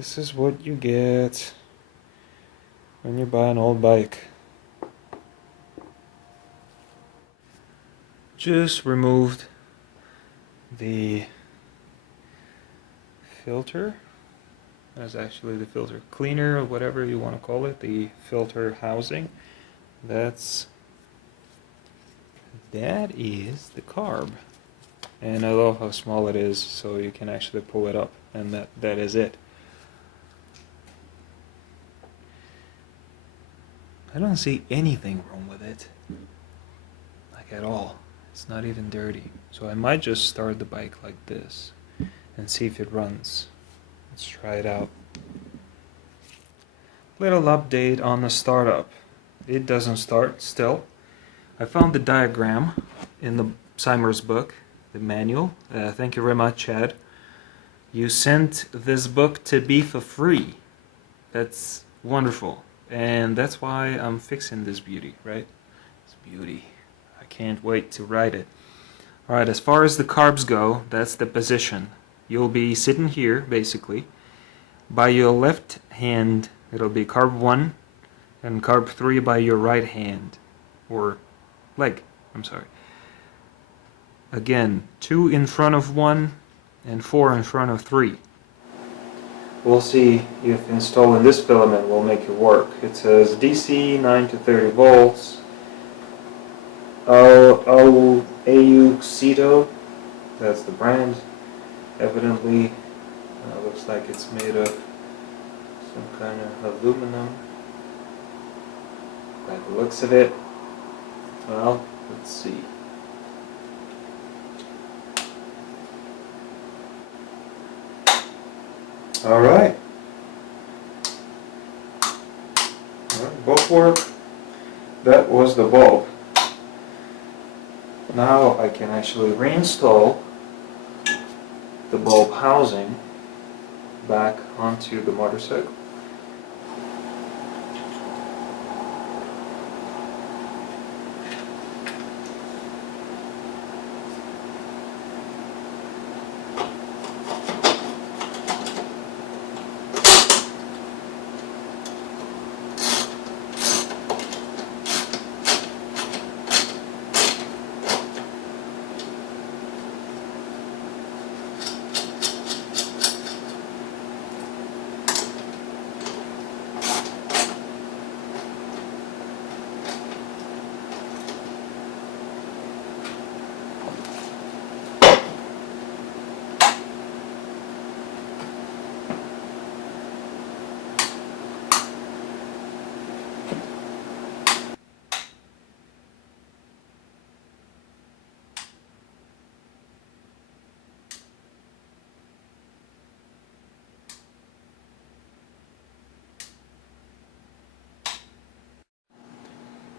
This is what you get when you buy an old bike. Just removed the filter. That's actually the filter cleaner, or whatever you want to call it, the filter housing. That is the carb. And I love how small it is, so you can actually pull it up, and that is it. I don't see anything wrong with it, like at all. It's not even dirty. So I might just start the bike like this and see if it runs. Let's try it out. Little update on the startup. It doesn't start still. I found the diagram in the Simer's book, the manual. Thank you very much, Chad. You sent this book to be for free. That's wonderful. And that's why I'm fixing this beauty, right? It's beauty. I can't wait to ride it. Alright, as far as the carbs go, that's the position. You'll be sitting here, basically. By your left hand, it'll be carb 1, and carb 3 by your right hand. Or leg, I'm sorry. Again, 2 in front of 1, and 4 in front of 3. We'll see if installing this filament will make it work. It says DC 9 to 30 volts. Cito, that's the brand. Evidently, looks like it's made of some kind of aluminum. By the looks of it. Well, let's see. Alright. Both work. That was the bulb. Now I can actually reinstall the bulb housing back onto the motorcycle.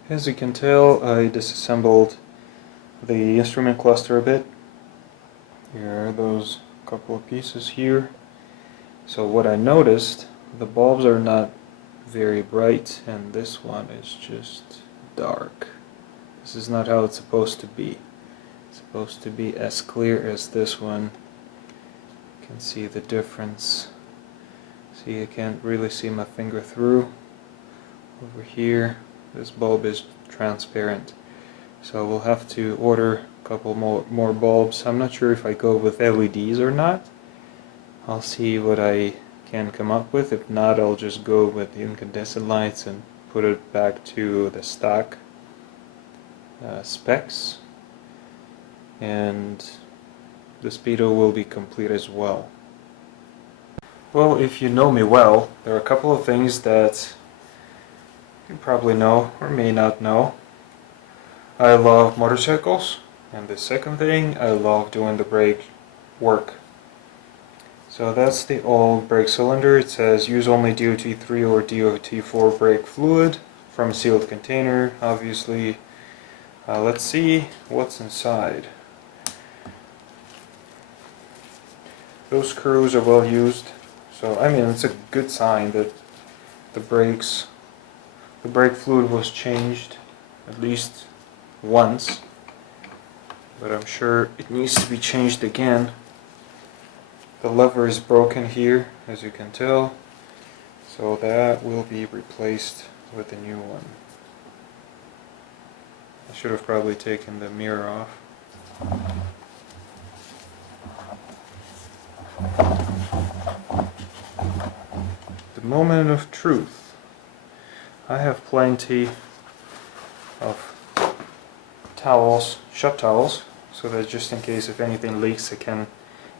As you can tell, I disassembled the instrument cluster a bit. Here are those couple of pieces here. So what I noticed, the bulbs are not very bright, and this one is just dark. This is not how it's supposed to be. It's supposed to be as clear as this one. You can see the difference. See, I can't really see my finger through. Over here, this bulb is transparent, so we'll have to order a couple more bulbs. I'm not sure if I go with LEDs or not. I'll see what I can come up with. If not, I'll just go with the incandescent lights and put it back to the stock specs, and the speedo will be complete as well. Well, if you know me well, there are a couple of things that you probably know or may not know. I love motorcycles, and the second thing, I love doing the brake work. So that's the old brake cylinder. It says use only DOT3 or DOT4 brake fluid from a sealed container, obviously. Let's see what's inside. Those screws are well used, so I mean it's a good sign that the brake fluid was changed at least once, but I'm sure it needs to be changed again. The lever is broken here, as you can tell, so that will be replaced with a new one. I should have probably taken the mirror off. The moment of truth. I have plenty of towels, shop towels, so that just in case if anything leaks I can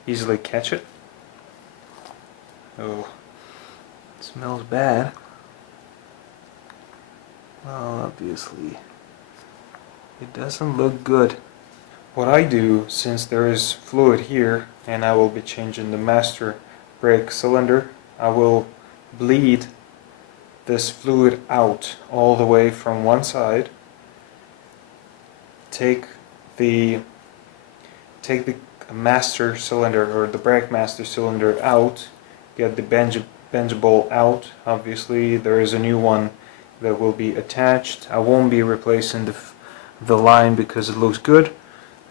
easily catch it. Oh, it smells bad. Well, obviously it doesn't look good. What I do, since there is fluid here and I will be changing the master brake cylinder, I will bleed this fluid out all the way from one side, take the master cylinder or the brake master cylinder out, get the bench bolt out. Obviously there is a new one that will be attached. I won't be replacing the line because it looks good.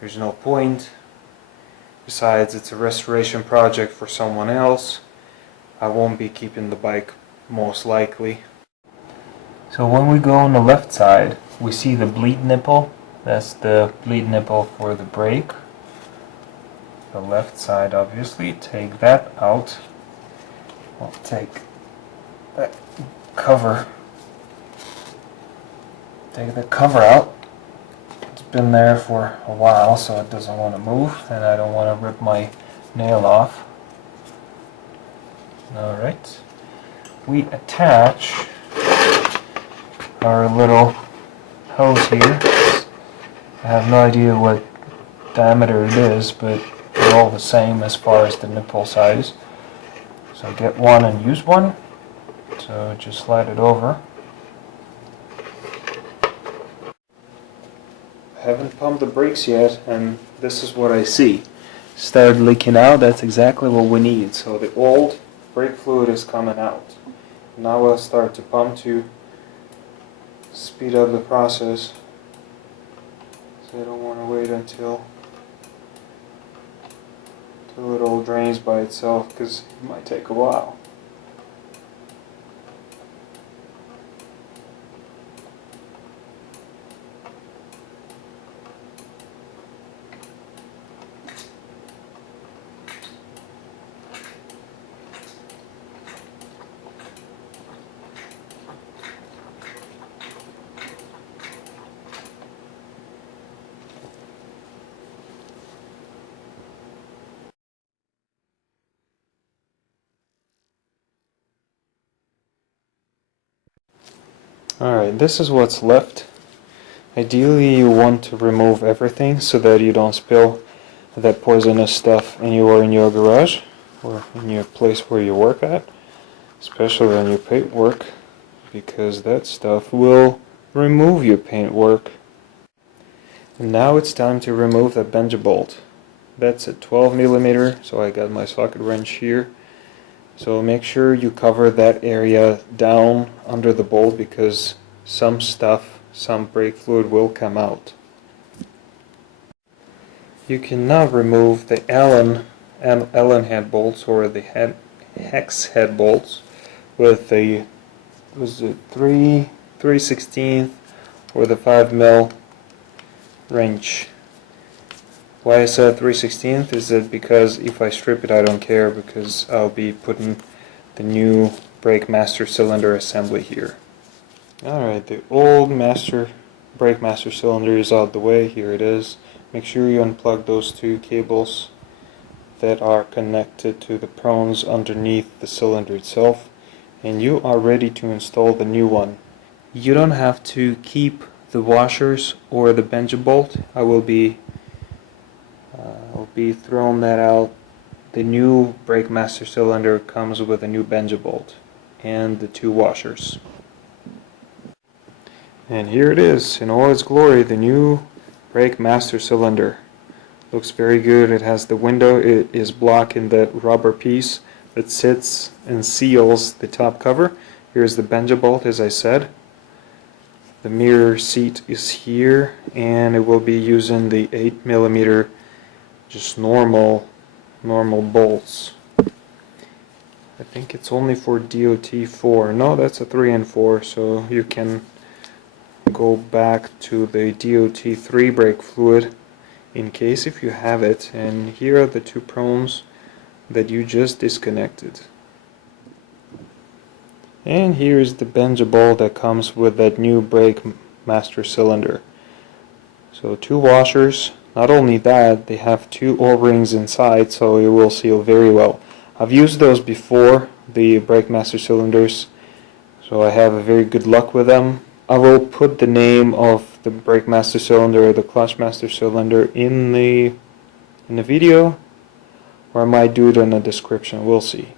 There's no point. Besides, it's a restoration project for someone else. I won't be keeping the bike most likely. So when we go on the left side, we see the bleed nipple. That's the bleed nipple for the brake. The left side, obviously. Take that out. I'll take that cover. Take the cover out. It's been there for a while, so it doesn't want to move, and I don't want to rip my nail off. Alright. We attach our little hose here. I have no idea what diameter it is, but they're all the same as far as the nipple size. So get one and use one. So just slide it over. I haven't pumped the brakes yet, and this is what I see. Started leaking out. That's exactly what we need. So the old brake fluid is coming out. Now I'll start to pump to speed up the process. So I don't want to wait until it all drains by itself, because it might take a while. Alright, this is what's left. Ideally you want to remove everything so that you don't spill that poisonous stuff anywhere in your garage or in your place where you work at, especially on your paint work, because that stuff will remove your paint work. And now it's time to remove the bench bolt. That's a 12mm, so I got my socket wrench here. So make sure you cover that area down under the bolt, because some brake fluid will come out. You cannot remove the Allen head bolts or the hex head bolts with the 3/16 or the 5mm wrench. Why I said 3/16 is that because if I strip it I don't care, because I'll be putting the new brake master cylinder assembly here. Alright, the old brake master cylinder is out the way. Here it is. Make sure you unplug those two cables that are connected to the prongs underneath the cylinder itself, and you are ready to install the new one. You don't have to keep the washers or the bench bolt. I'll be throwing that out. The new brake master cylinder comes with a new bench bolt and the two washers. And here it is in all its glory, the new brake master cylinder. Looks very good. It has the window. It is blocking that rubber piece that sits and seals the top cover. Here's the bench bolt, as I said. The mirror seat is here, and it will be using the 8mm just normal bolts. I think it's only for DOT4. No, that's a 3 and 4, so you can go back to the DOT3 brake fluid in case if you have it. And here are the two prongs that you just disconnected. And here is the benja bolt that comes with that new brake master cylinder. So two washers. Not only that, they have two O-rings inside, so it will seal very well. I've used those before, the brake master cylinders, so I have a very good luck with them. I will put the name of the brake master cylinder or the clutch master cylinder in the video, or I might do it in the description. We'll see.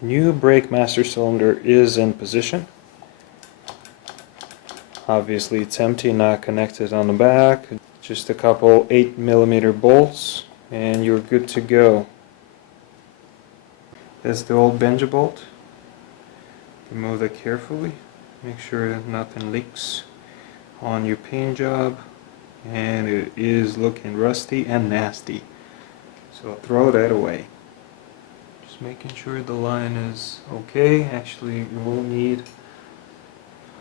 The new brake master cylinder is in position. Obviously it's empty, not connected on the back. Just a couple 8mm bolts and you're good to go. That's the old benja bolt. Remove that carefully. Make sure that nothing leaks on your paint job. And it is looking rusty and nasty. So throw that away. Just making sure the line is okay. Actually, you will need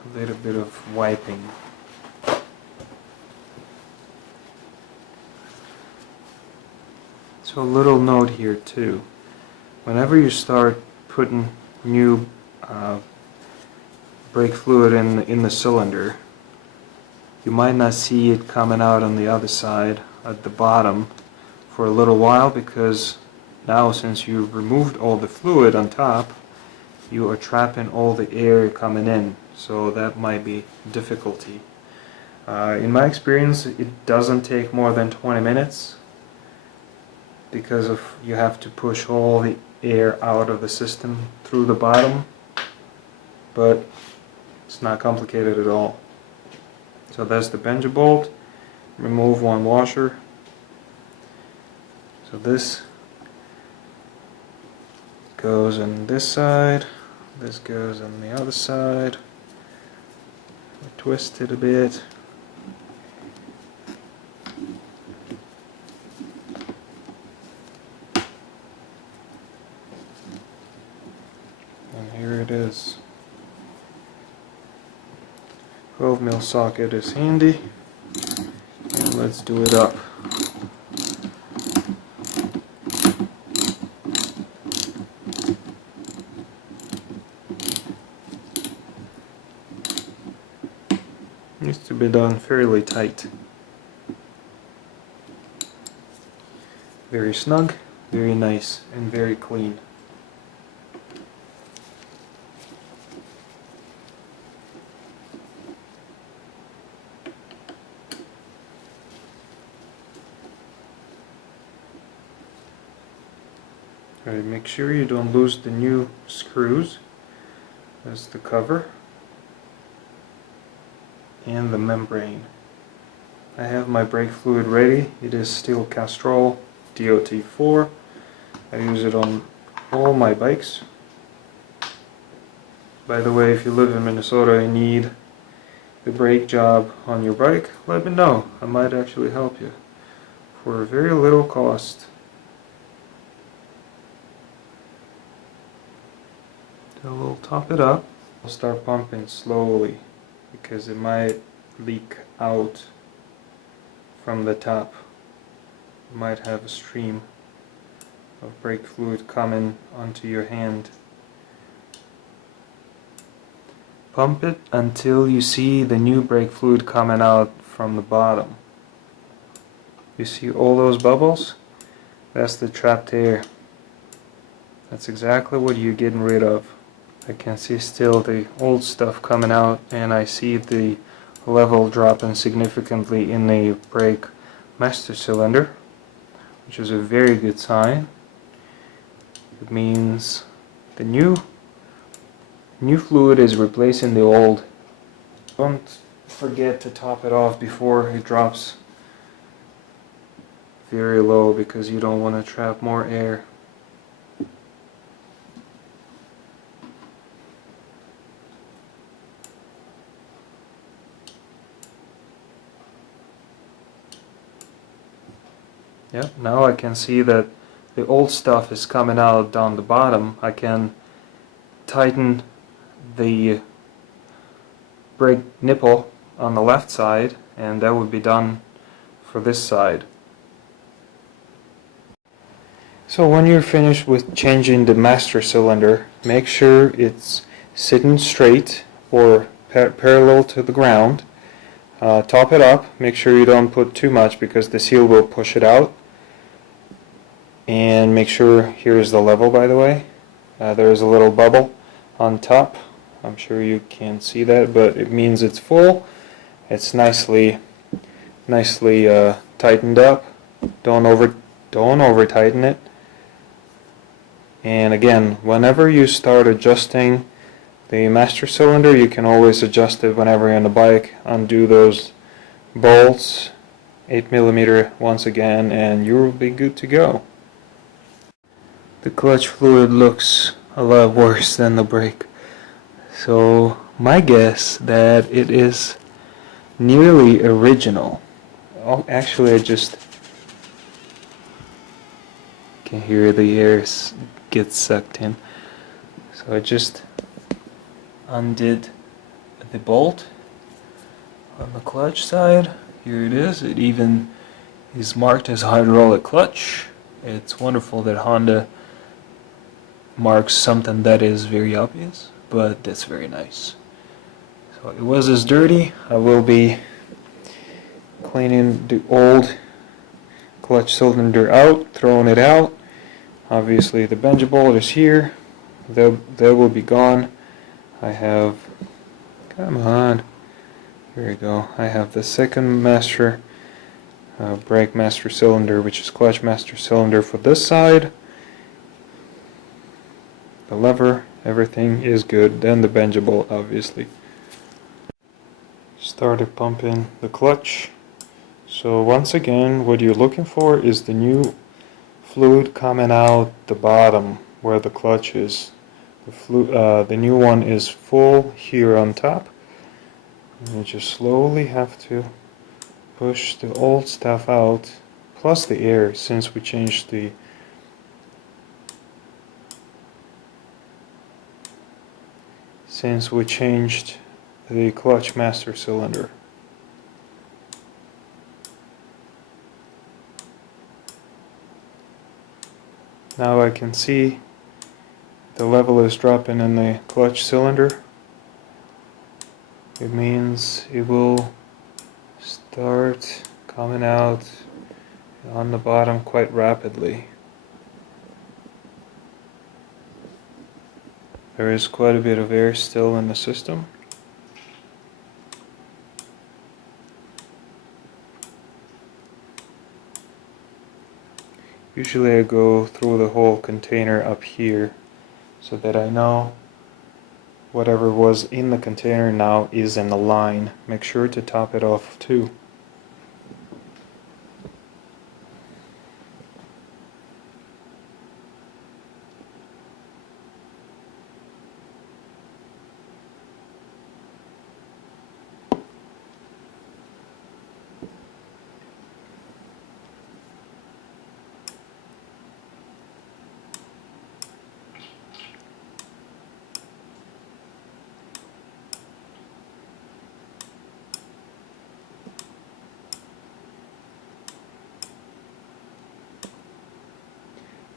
a little bit of wiping. So a little note here too. Whenever you start putting new brake fluid in the cylinder, you might not see it coming out on the other side at the bottom for a little while, because now since you've removed all the fluid on top, you are trapping all the air coming in. So that might be difficulty. In my experience, it doesn't take more than 20 minutes because of you have to push all the air out of the system through the bottom, but it's not complicated at all. So that's the benja bolt. Remove one washer. So this goes on this side, this goes on the other side. Twist it a bit. And here it is. 12mm socket is handy. And let's do it up. Needs to be done fairly tight. Very snug, very nice, and very clean. Alright, make sure you don't lose the new screws. That's the cover and the membrane. I have my brake fluid ready. It is still Castrol DOT4. I use it on all my bikes. By the way, if you live in Minnesota and need the brake job on your bike, let me know. I might actually help you for very little cost. So we'll top it up. We'll start pumping slowly because it might leak out from the top. You might have a stream of brake fluid coming onto your hand. Pump it until you see the new brake fluid coming out from the bottom. You see all those bubbles? That's the trapped air. That's exactly what you're getting rid of. I can see still the old stuff coming out, and I see the level dropping significantly in the brake master cylinder, which is a very good sign. It means the new fluid is replacing the old. Don't forget to top it off before it drops very low, because you don't want to trap more air. Yep, now I can see that the old stuff is coming out down the bottom, I can tighten the brake nipple on the left side, and that would be done for this side. So when you're finished with changing the master cylinder, make sure it's sitting straight or parallel to the ground. Top it up, make sure you don't put too much because the seal will push it out. And make sure, here's the level, by the way, there is a little bubble on top. I'm sure you can't see that, but it means it's full. It's nicely tightened up. Don't over tighten it. And again, whenever you start adjusting the master cylinder, you can always adjust it whenever you're on the bike. Undo those bolts, 8mm once again, and you'll be good to go. The clutch fluid looks a lot worse than the brake. So my guess that it is nearly original. Oh, actually, I just can hear the air get sucked in. So I just undid the bolt on the clutch side. Here it is. It even is marked as hydraulic clutch. It's wonderful that Honda marks something that is very obvious, but that's very nice. So it was as dirty. I will be cleaning the old clutch cylinder out, throwing it out. Obviously the bungee bolt is here. That will be gone. I have, come on, here we go. I have the second master brake master cylinder, which is clutch master cylinder for this side. The lever, everything is good. Then the bungee bolt, obviously. Started pumping the clutch. So once again, what you're looking for is the new fluid coming out the bottom where the clutch is. The new one is full here on top. And you just slowly have to push the old stuff out, plus the air, since we changed the clutch master cylinder. Now I can see the level is dropping in the clutch cylinder. It means it will start coming out on the bottom quite rapidly. There is quite a bit of air still in the system. Usually I go through the whole container up here so that I know whatever was in the container now is in the line. Make sure to top it off too.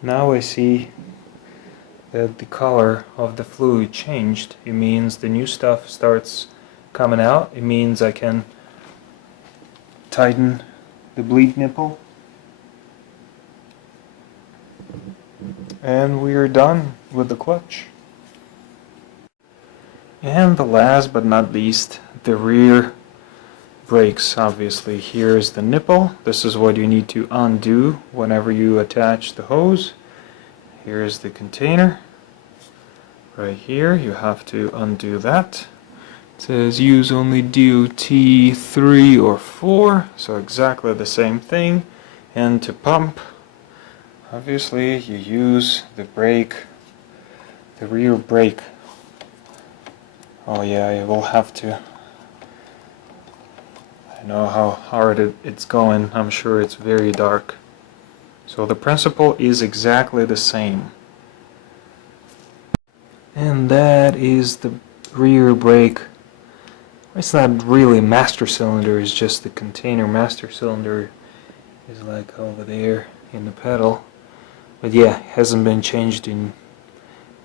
Now I see that the color of the fluid changed. It means the new stuff starts coming out. It means I can tighten the bleed nipple. And we are done with the clutch. And the last but not least, the rear brakes. Obviously, here's the nipple. This is what you need to undo whenever you attach the hose. Here's the container. Right here, you have to undo that. It says use only DOT 3 or 4, so exactly the same thing. And to pump, obviously you use the brake, the rear brake. Oh yeah, you will have to. I know how hard it's going. I'm sure it's very dark. So the principle is exactly the same. And that is the rear brake. It's not really master cylinder, it's just the container. Master cylinder is like over there in the pedal. But yeah, it hasn't been changed in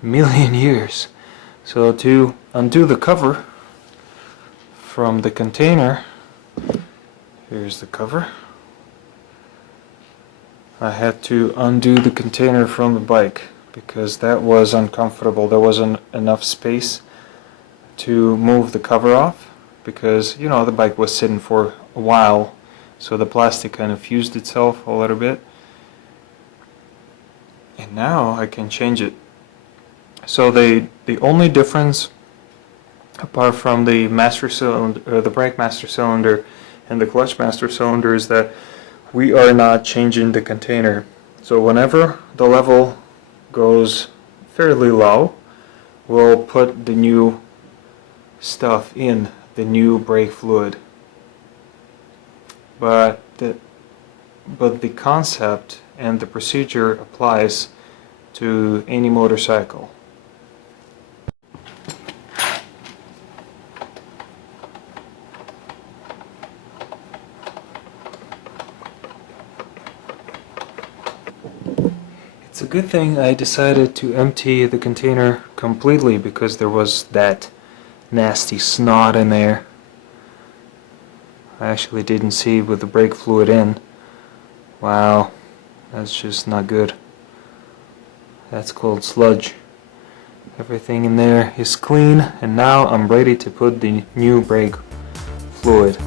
a million years. So to undo the cover from the container, here's the cover. I had to undo the container from the bike because that was uncomfortable. There wasn't enough space to move the cover off because, you know, the bike was sitting for a while, so the plastic kind of fused itself a little bit. And now I can change it. So the only difference, apart from the master cylinder, or the brake master cylinder and the clutch master cylinder, is that we are not changing the container. So whenever the level goes fairly low, we'll put the new stuff in, the new brake fluid. But the concept and the procedure applies to any motorcycle. It's a good thing I decided to empty the container completely because there was that nasty snot in there. I actually didn't see with the brake fluid in. Wow, that's just not good. That's called sludge. Everything in there is clean, and now I'm ready to put the new brake fluid.